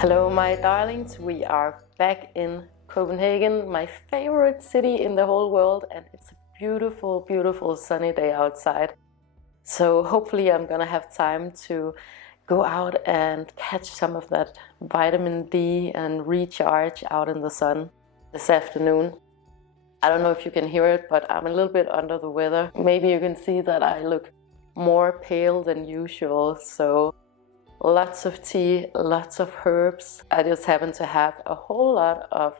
Hello my darlings, we are back in Copenhagen, my favorite city in the whole world, and it's a beautiful, beautiful sunny day outside. So hopefully I'm gonna have time to go out and catch some of that vitamin D and recharge out in the sun this afternoon. I don't know if you can hear it, but I'm a little bit under the weather. Maybe you can see that I look more pale than usual, so lots of tea, lots of herbs. I just happen to have a whole lot of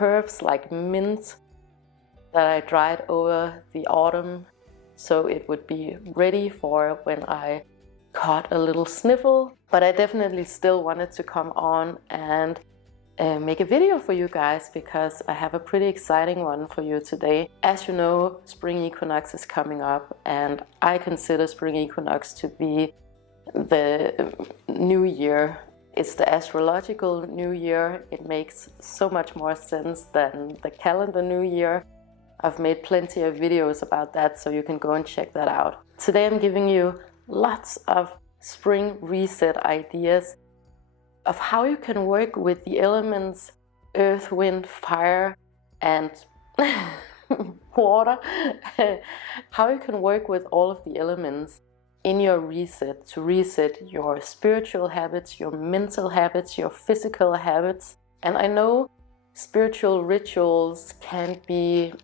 herbs like mint that I dried over the autumn, so it would be ready for when I caught a little sniffle. But I definitely still wanted to come on and make a video for you guys because I have a pretty exciting one for you today. As you know, spring equinox is coming up, and I consider spring equinox to be the new year. It's the astrological new year. It makes so much more sense than the calendar new year. I've made plenty of videos about that, so you can go and check that out. Today I'm giving you lots of spring reset ideas of how you can work with the elements earth, wind, fire, and water. How you can work with all of the elements in your reset, to reset your spiritual habits, your mental habits, your physical habits. And I know spiritual rituals can be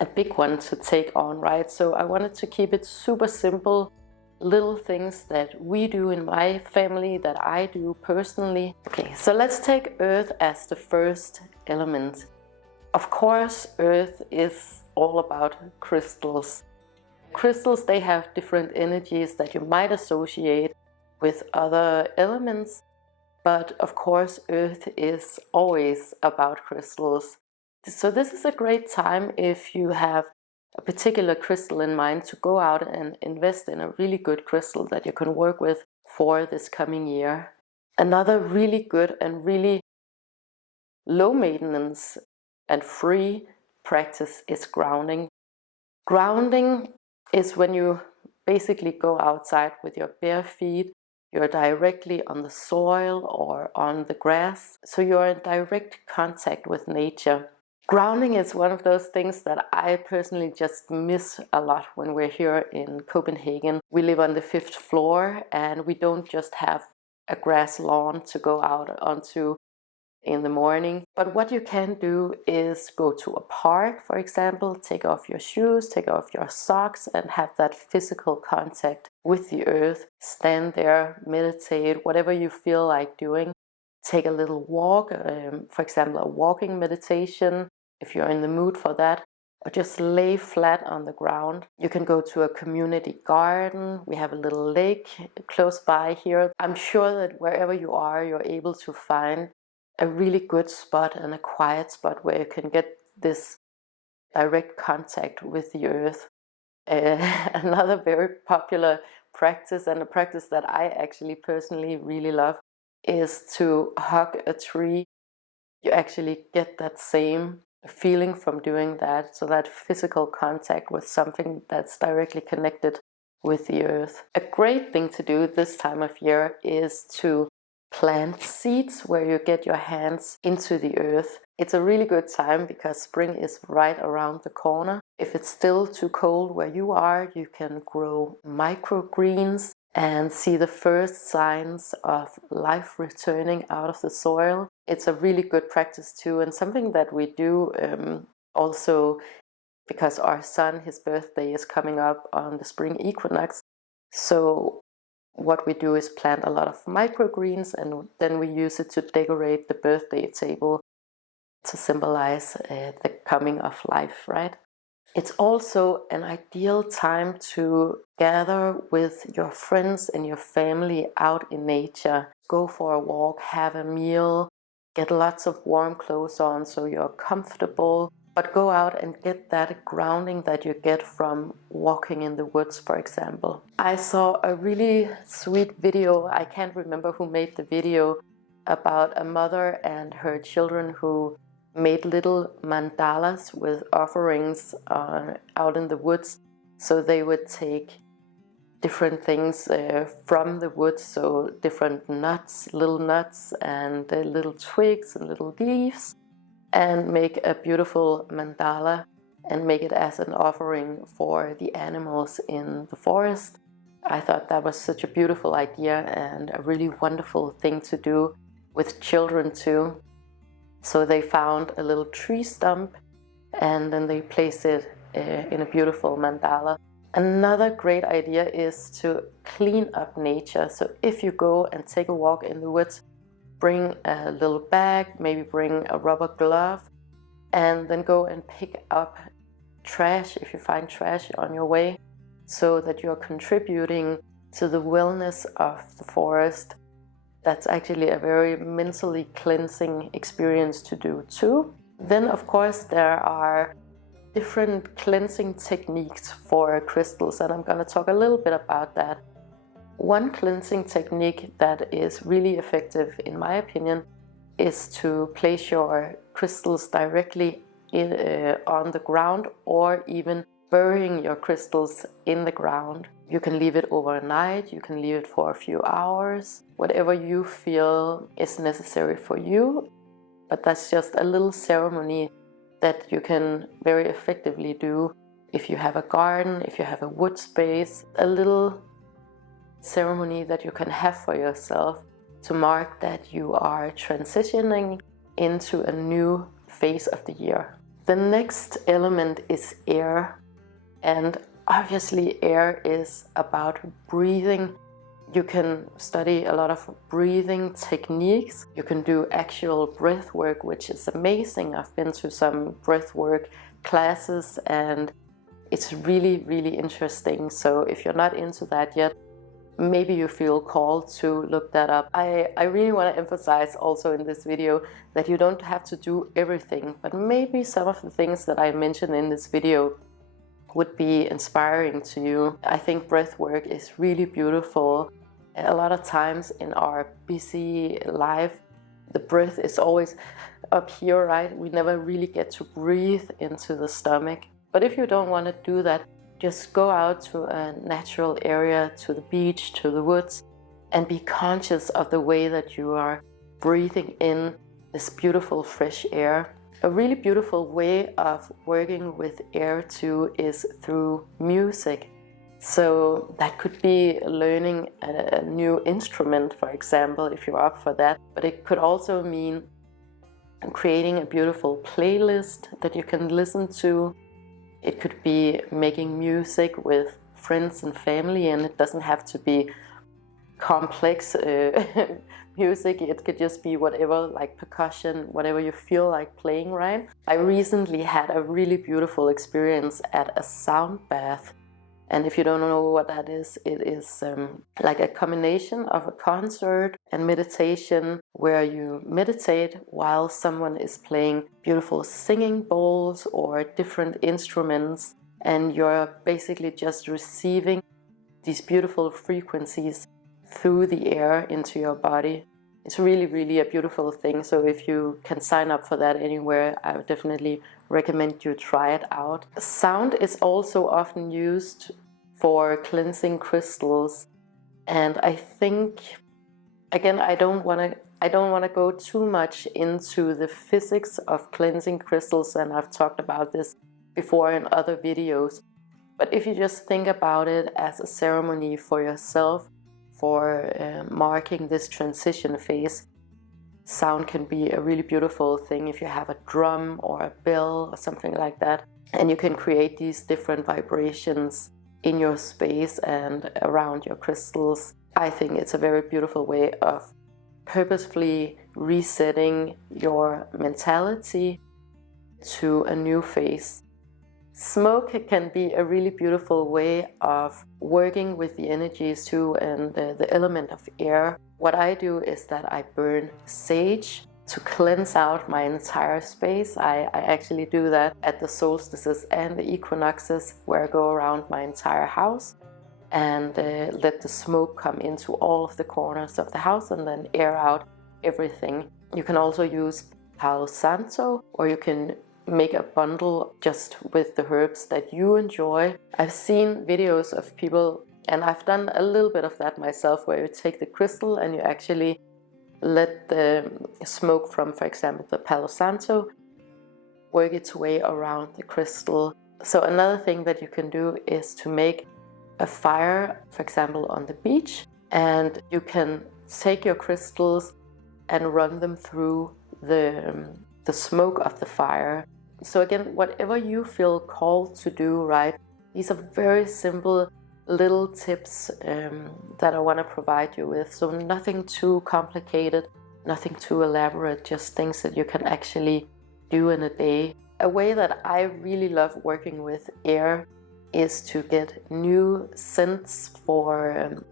a big one to take on, right? So I wanted to keep it super simple, little things that we do in my family, that I do personally. Okay, so let's take earth as the first element. Of course, earth is all about crystals. Crystals, they have different energies that you might associate with other elements, but of course earth is always about crystals. So this is a great time if you have a particular crystal in mind to go out and invest in a really good crystal that you can work with for this coming year. Another really good and really low maintenance and free practice is grounding. Grounding is when you basically go outside with your bare feet. You're directly on the soil or on the grass, so you're in direct contact with nature. Grounding is one of those things that I personally just miss a lot when we're here in Copenhagen. We live on the 5th floor and we don't just have a grass lawn to go out onto in the morning. But what you can do is go to a park, for example, take off your shoes, take off your socks, and have that physical contact with the earth. Stand there, meditate, whatever you feel like doing. Take a little walk, for example, a walking meditation, if you're in the mood for that. Or just lay flat on the ground. You can go to a community garden. We have a little lake close by here. I'm sure that wherever you are, you're able to find a really good spot and a quiet spot where you can get this direct contact with the earth. Another very popular practice, and a practice that I actually personally really love, is to hug a tree. You actually get that same feeling from doing that, so that physical contact with something that's directly connected with the earth. A great thing to do this time of year is to plant seeds where you get your hands into the earth. It's a really good time because spring is right around the corner. If it's still too cold where you are, you can grow microgreens and see the first signs of life returning out of the soil. It's a really good practice too, and something that we do also because our son, his birthday is coming up on the spring equinox. So what we do is plant a lot of microgreens, and then we use it to decorate the birthday table to symbolize the coming of life, right? It's also an ideal time to gather with your friends and your family out in nature. Go for a walk, have a meal, get lots of warm clothes on so you're comfortable. But go out and get that grounding that you get from walking in the woods, for example. I saw a really sweet video, I can't remember who made the video, about a mother and her children who made little mandalas with offerings out in the woods. So they would take different things from the woods, so different nuts, little nuts, and little twigs and little leaves, and make a beautiful mandala and make it as an offering for the animals in the forest. I thought that was such a beautiful idea and a really wonderful thing to do with children too. So they found a little tree stump and then they placed it in a beautiful mandala. Another great idea is to clean up nature. So if you go and take a walk in the woods, bring a little bag, maybe bring a rubber glove, and then go and pick up trash if you find trash on your way, so that you're contributing to the wellness of the forest. That's actually a very mentally cleansing experience to do too. Then of course there are different cleansing techniques for crystals, and I'm going to talk a little bit about that. One cleansing technique that is really effective in my opinion is to place your crystals directly on the ground, or even burying your crystals in the ground. You can leave it overnight, you can leave it for a few hours, whatever you feel is necessary for you. But that's just a little ceremony that you can very effectively do if you have a garden, if you have a wood space, a little ceremony that you can have for yourself to mark that you are transitioning into a new phase of the year. The next element is air, and obviously air is about breathing. You can study a lot of breathing techniques. You can do actual breath work, which is amazing. I've been to some breath work classes and it's really, really interesting. So if you're not into that yet, maybe you feel called to look that up. I really want to emphasize also in this video that you don't have to do everything, but maybe some of the things that I mentioned in this video would be inspiring to you. I think breath work is really beautiful. A lot of times in our busy life, the breath is always up here, right? We never really get to breathe into the stomach. But if you don't want to do that, just go out to a natural area, to the beach, to the woods, and be conscious of the way that you are breathing in this beautiful fresh air. A really beautiful way of working with air too is through music. So that could be learning a new instrument, for example, if you're up for that. But it could also mean creating a beautiful playlist that you can listen to. It could be making music with friends and family, and it doesn't have to be complex music. It could just be whatever, like percussion, whatever you feel like playing, right? I recently had a really beautiful experience at a sound bath. And if you don't know what that is, it is like a combination of a concert and meditation, where you meditate while someone is playing beautiful singing bowls or different instruments, and you're basically just receiving these beautiful frequencies through the air into your body. It's really, really a beautiful thing. So if you can sign up for that anywhere, I would definitely recommend you try it out. Sound is also often used for cleansing crystals, and I think, again, I don't want to go too much into the physics of cleansing crystals, and I've talked about this before in other videos. But if you just think about it as a ceremony for yourself, for marking this transition phase, sound can be a really beautiful thing. If you have a drum or a bell or something like that, and you can create these different vibrations in your space and around your crystals, I think it's a very beautiful way of purposefully resetting your mentality to a new phase. Smoke can be a really beautiful way of working with the energies too, and the element of air. What I do is that I burn sage to cleanse out my entire space. I actually do that at the solstices and the equinoxes, where I go around my entire house and let the smoke come into all of the corners of the house and then air out everything. You can also use Palo Santo, or you can make a bundle just with the herbs that you enjoy. I've seen videos of people And I've done a little bit of that myself, where you take the crystal and you actually let the smoke from, for example, the Palo Santo work its way around the crystal. So another thing that you can do is to make a fire, for example, on the beach, and you can take your crystals and run them through the smoke of the fire. So again, whatever you feel called to do, right? These are very simple little tips that I want to provide you with. So nothing too complicated, nothing too elaborate, just things that you can actually do in a day. A way that I really love working with air is to get new scents for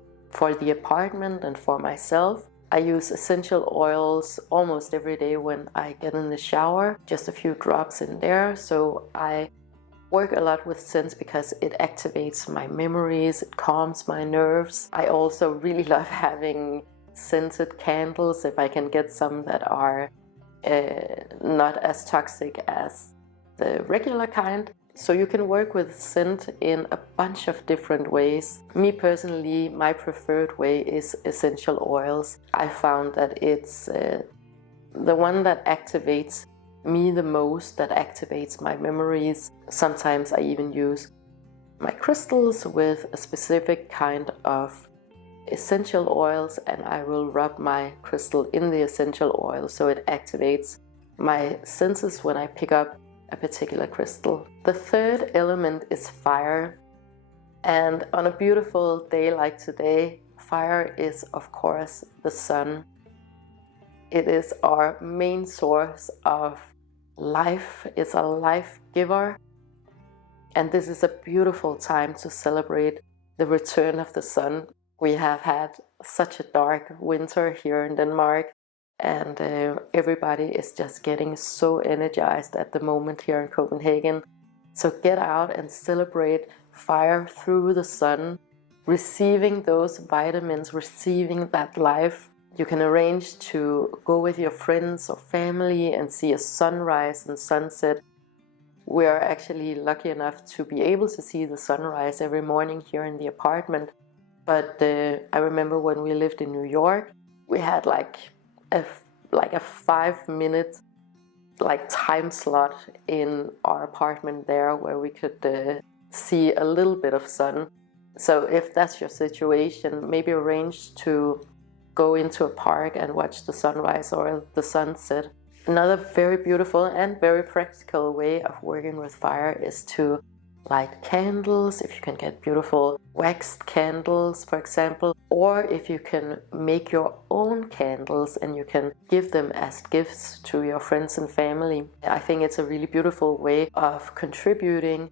the apartment and for myself. I use essential oils almost every day when I get in the shower, just a few drops in there. So I work a lot with scents because it activates my memories, it calms my nerves. I also really love having scented candles if I can get some that are not as toxic as the regular kind. So you can work with scent in a bunch of different ways. Me personally, my preferred way is essential oils. I found that it's the one that activates me the most, that activates my memories. Sometimes I even use my crystals with a specific kind of essential oils, and I will rub my crystal in the essential oil so it activates my senses when I pick up a particular crystal. The third element is fire, and on a beautiful day like today, fire is of course the sun. It is our main source of life. It's a life giver, and this is a beautiful time to celebrate the return of the sun. We have had such a dark winter here in Denmark, and everybody is just getting so energized at the moment here in Copenhagen. So get out and celebrate fire through the sun, receiving those vitamins, receiving that life. You can arrange to go with your friends or family and see a sunrise and sunset. We are actually lucky enough to be able to see the sunrise every morning here in the apartment. But I remember when we lived in New York, we had like a 5-minute time slot in our apartment there where we could see a little bit of sun. So if that's your situation, maybe arrange to go into a park and watch the sunrise or the sunset. Another very beautiful and very practical way of working with fire is to light candles, if you can get beautiful waxed candles, for example, or if you can make your own candles and you can give them as gifts to your friends and family. I think it's a really beautiful way of contributing.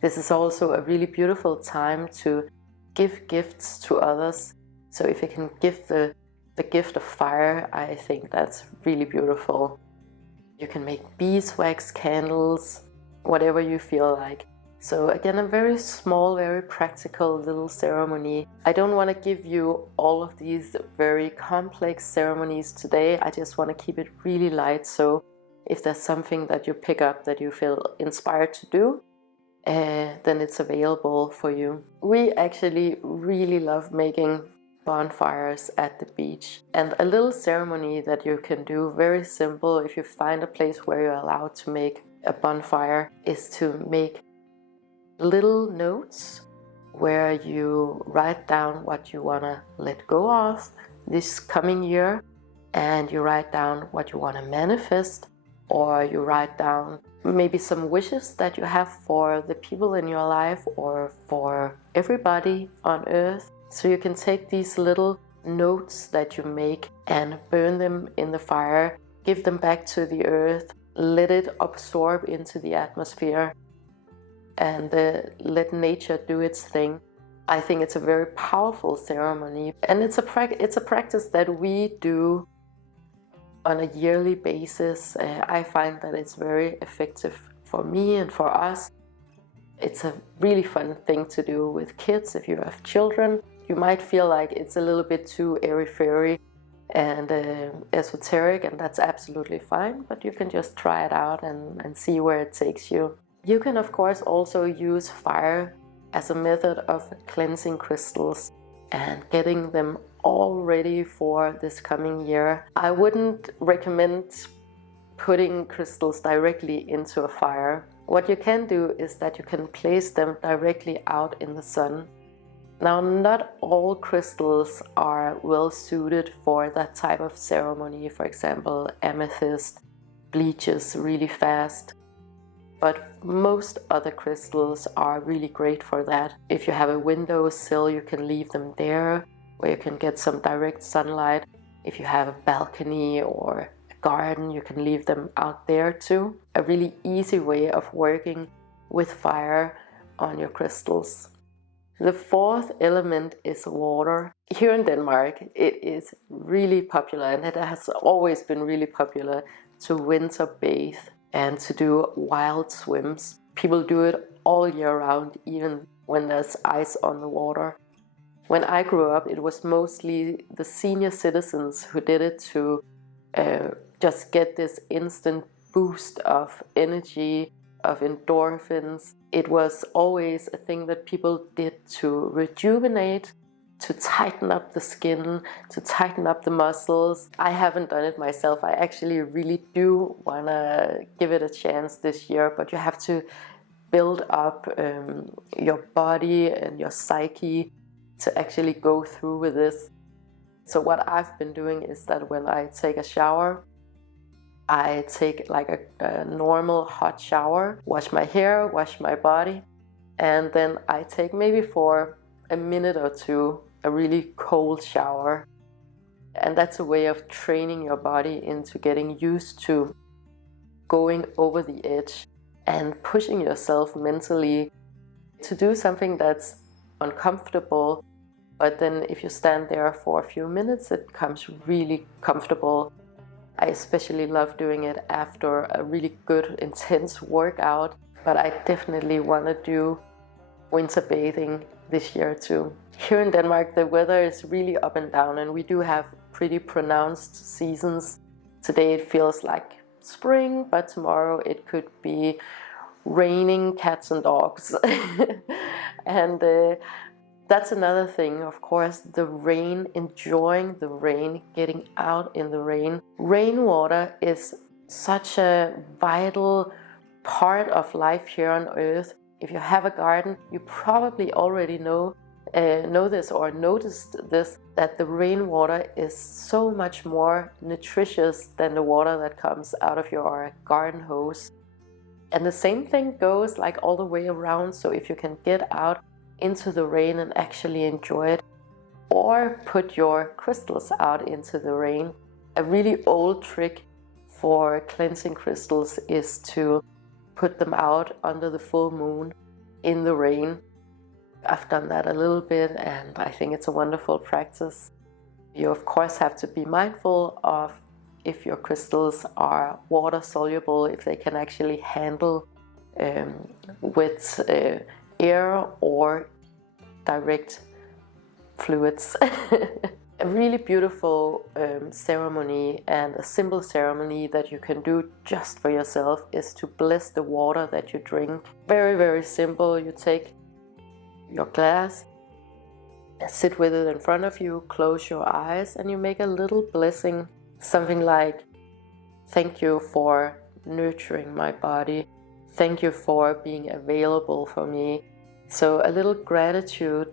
This is also a really beautiful time to give gifts to others. So if you can give the gift of fire, I think that's really beautiful. You can make beeswax candles, whatever you feel like. So again, a very small, very practical little ceremony. I don't want to give you all of these very complex ceremonies today. I just want to keep it really light. So if there's something that you pick up that you feel inspired to do, then it's available for you. We actually really love making bonfires at the beach, and a little ceremony that you can do, very simple, if you find a place where you're allowed to make a bonfire, is to make little notes where you write down what you want to let go of this coming year, and you write down what you want to manifest, or you write down maybe some wishes that you have for the people in your life or for everybody on earth. So you can take these little notes that you make and burn them in the fire, give them back to the earth, let it absorb into the atmosphere, and let nature do its thing. I think it's a very powerful ceremony, and it's a practice that we do on a yearly basis. I find that it's very effective for me and for us. It's a really fun thing to do with kids. If you have children, you might feel like it's a little bit too airy-fairy and esoteric, and that's absolutely fine, but you can just try it out and see where it takes you. You can of course also use fire as a method of cleansing crystals and getting them all ready for this coming year. I wouldn't recommend putting crystals directly into a fire. What you can do is that you can place them directly out in the sun. Now, not all crystals are well suited for that type of ceremony. For example, amethyst bleaches really fast, but most other crystals are really great for that. If you have a windowsill, you can leave them there where you can get some direct sunlight. If you have a balcony or a garden, you can leave them out there too. A really easy way of working with fire on your crystals. The fourth element is water. Here in Denmark, it is really popular, and it has always been really popular to winter bathe and to do wild swims. People do it all year round, even when there's ice on the water. When I grew up, it was mostly the senior citizens who did it to just get this instant boost of energy, of endorphins. It was always a thing that people did to rejuvenate, to tighten up the skin, to tighten up the muscles. I haven't done it myself. I actually really do want to give it a chance this year, but you have to build up your body and your psyche to actually go through with this. So what I've been doing is that when I take a shower, I take like a normal hot shower, wash my hair, wash my body, and then I take maybe for a minute or two a really cold shower. And that's a way of training your body into getting used to going over the edge and pushing yourself mentally to do something that's uncomfortable. But then if you stand there for a few minutes, it becomes really comfortable. I especially love doing it after a really good, intense workout, but I definitely want to do winter bathing this year too. Here in Denmark, the weather is really up and down, and we do have pretty pronounced seasons. Today it feels like spring, but tomorrow it could be raining cats and dogs. And that's another thing, of course, the rain, enjoying the rain, getting out in the rain. Rainwater is such a vital part of life here on Earth. If you have a garden, you probably already know this or noticed this, that the rainwater is so much more nutritious than the water that comes out of your garden hose. And the same thing goes like all the way around. So if you can get out into the rain and actually enjoy it, or put your crystals out into the rain. A really old trick for cleansing crystals is to put them out under the full moon in the rain. I've done that a little bit, and I think it's a wonderful practice. You of course have to be mindful of if your crystals are water soluble, if they can actually handle with air or direct fluids. A really beautiful ceremony, and a simple ceremony that you can do just for yourself, is to bless the water that you drink. Very, very simple. You take your glass, sit with it in front of you, close your eyes, and you make a little blessing. Something like, thank you for nurturing my body. Thank you for being available for me. So a little gratitude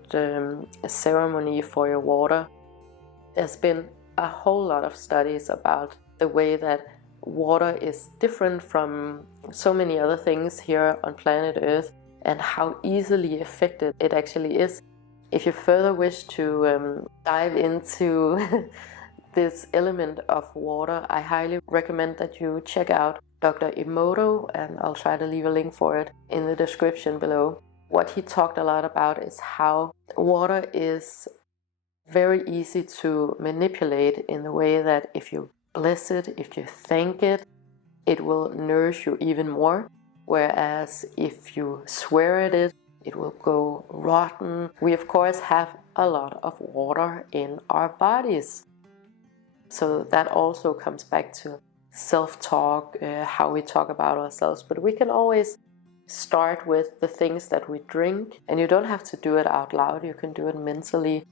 ceremony for your water. There's been a whole lot of studies about the way that water is different from so many other things here on planet Earth, and how easily affected it actually is. If you further wish to dive into this element of water, I highly recommend that you check out Dr. Emoto, and I'll try to leave a link for it in the description below. What he talked a lot about is how water is very easy to manipulate, in the way that if you bless it, if you thank it, it will nourish you even more. Whereas if you swear at it, it will go rotten. We of course have a lot of water in our bodies. So that also comes back to self-talk, how we talk about ourselves. But we can always start with the things that we drink, and you don't have to do it out loud. You can do it mentally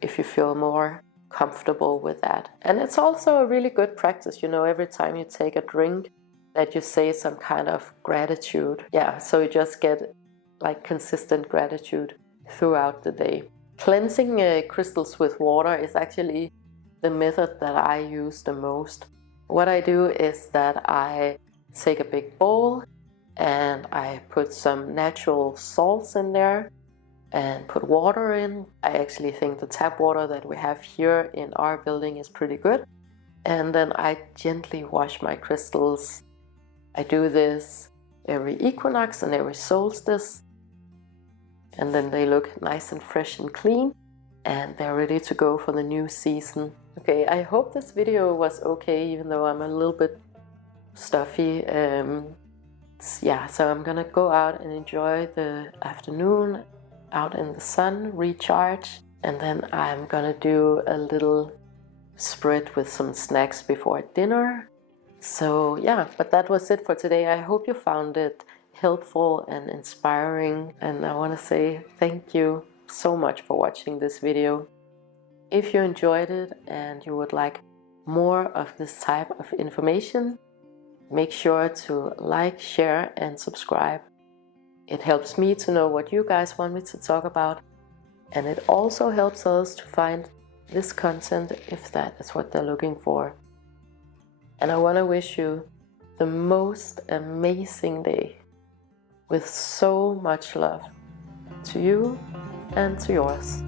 if you feel more comfortable with that. And it's also a really good practice, you know, every time you take a drink, that you say some kind of gratitude. Yeah, so you just get like consistent gratitude throughout the day. Cleansing crystals with water is actually the method that I use the most. What I do is that I take a big bowl and I put some natural salts in there and put water in. I actually think the tap water that we have here in our building is pretty good. And then I gently wash my crystals. I do this every equinox and every solstice. And then they look nice and fresh and clean, and they're ready to go for the new season. Okay, I hope this video was okay, even though I'm a little bit stuffy. Yeah, so I'm gonna go out and enjoy the afternoon out in the sun, recharge, and then I'm gonna do a little spread with some snacks before dinner. So yeah, but that was it for today. I hope you found it helpful and inspiring, and I want to say thank you so much for watching this video. If you enjoyed it and you would like more of this type of information, make sure to like, share and subscribe. It helps me to know what you guys want me to talk about, and it also helps us to find this content if that is what they're looking for. And I want to wish you the most amazing day with so much love to you and to yours.